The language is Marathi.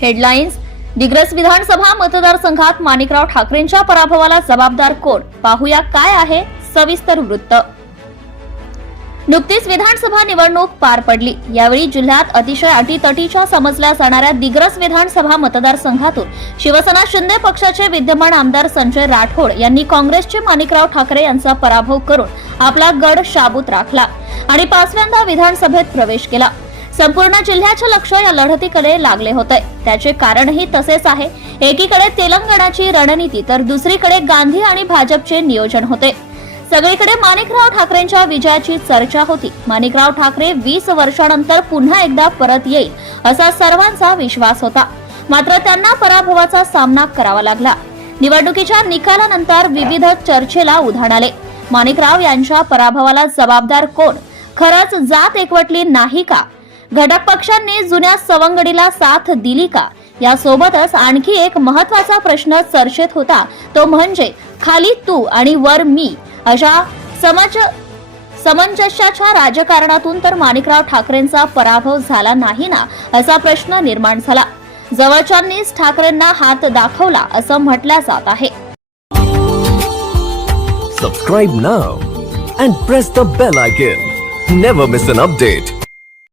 हेडलाईन्स दिग्रस विधानसभा मतदारसंघात माणिकराव ठाकरेंच्या पराभवाला जबाबदार कोण? पाहूया काय आहे सविस्तर वृत्त. नुकतीच विधानसभा निवडणूक पार पडली. यावेळी जिल्ह्यात अतिशय अटीतटीच्या समजल्या जाणाऱ्या दिग्रस विधानसभा मतदारसंघातून शिवसेना शिंदे पक्षाचे विद्यमान आमदार संजय राठोड यांनी काँग्रेसचे माणिकराव ठाकरे यांचा पराभव करून आपला गड शाबूत राखला आणि पाचव्यांदा विधानसभेत प्रवेश केला. संपूर्ण जिल्ह्याचे लक्ष या लढतीकडे लागले होते. त्याचे कारणही तसेच आहे. एकीकडे तेलंगणाची रणनीती तर दुसरीकडे गांधी आणि भाजपचे नियोजन होते. सगळीकडे माणिकराव ठाकरेंच्या विजयाची चर्चा होती. माणिकराव ठाकरे वीस वर्षानंतर पुन्हा एकदा परत येईल असा सर्वांचा विश्वास होता. मात्र त्यांना पराभवाचा सामना करावा लागला. निवडणुकीच्या निकालानंतर विविध चर्चेला उधाण आले. माणिकराव यांच्या पराभवाला जबाबदार कोण? खरंच जात एकवटली नाही का? घटक पक्षांनी जुन्या सवंगडीला साथ दिली का? यासोबतच आणखी एक महत्त्वाचा प्रश्न चर्चेत होता. तो म्हणजे खाली तू आणि वर मी अशा समज समंजस्याच्या राजकारणातून तर माणिकराव ठाकरेंचा पराभव झाला नाही ना? असा प्रश्न निर्माण झाला. जवळच्यांनीच ठाकरेंना हात दाखवला असं म्हटलं जात आहे. Subscribe now and press the bell icon never miss an update